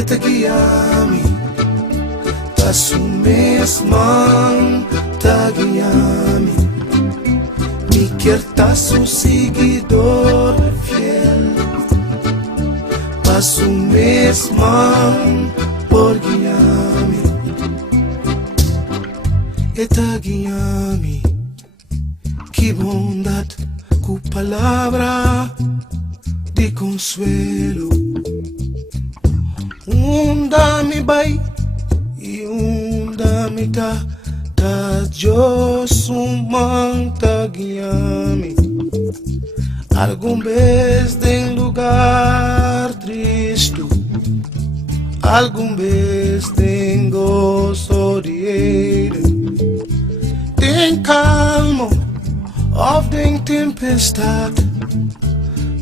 Itagiami, tasumesman tagiami, mi quierta su seguidor fiel, pasumesman por guiami, itagiami, que bondad, cu palabra de consuelo. Dami bai e dami ta yo sumang tagiami. Algum vez de lugar triste, algum vez de gozo de tem calmo of de tempestade.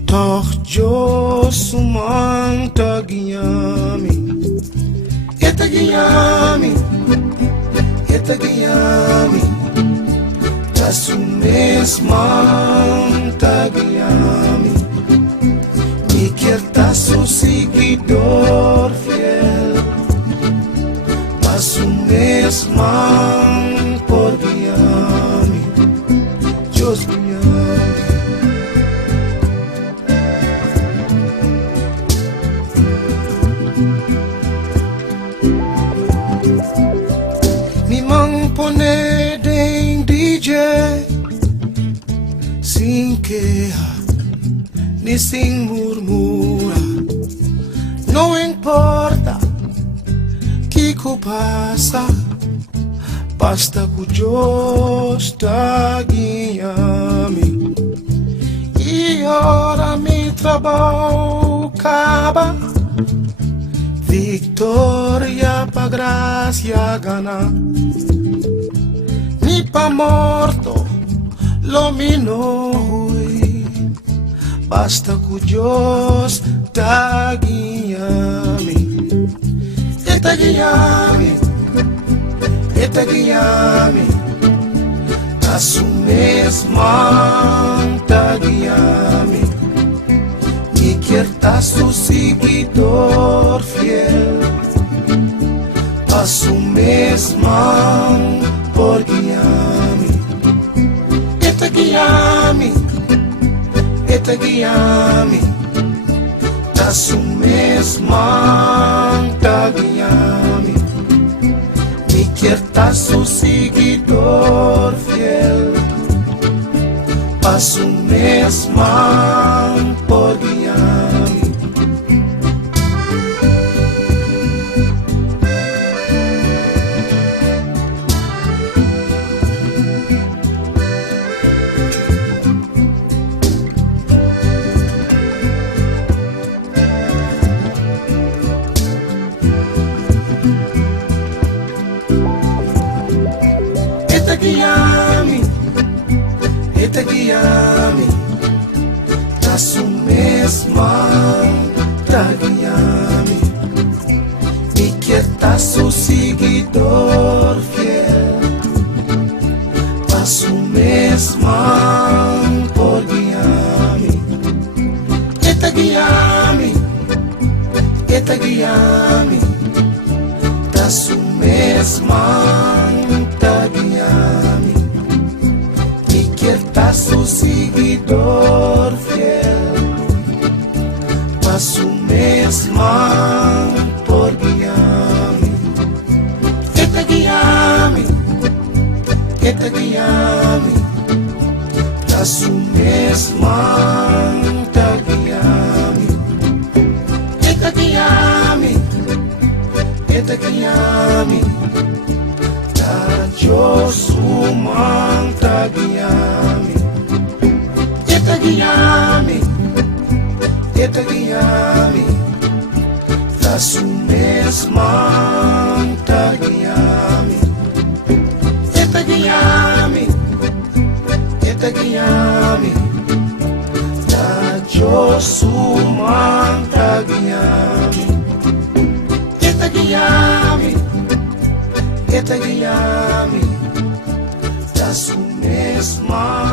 Toch yo sumang tagiami, itagiami, tasumesman tagiami, mi quierta su seguidor fiel, pasumesman por guiami, Dios guiami. Pone de DJ sin queja ni sin murmura, no importa que pasa, basta que Dios está guiando. E ora mi trabalho acaba, victoria pa gracia gana. Mi pa morto lo minoi, basta que Dios ta guiami, itagiami, tasumesman tagiami, mi quierta su seguidor fiel, pasumesman por guiami, itagiami, tasumesman tagiami, mi quierta su seguidor fiel, pasumesman por guiami. Itagiami, tasumesman tagiami, mi quierta su seguidor fiel, pasumesman por guiami, itagiami, tasumesman tagiami, mi quierta su seguidor fiel, pasumesman por guiami, itagiami, tasumesman tagiami, itagiami, ta yo sumang tagiami, itagiami, tasumesman tagiami, itagiami, Itagiyami, na Diyos sumang tagiyami. Itagiyami, itagiyami, ta sunesmang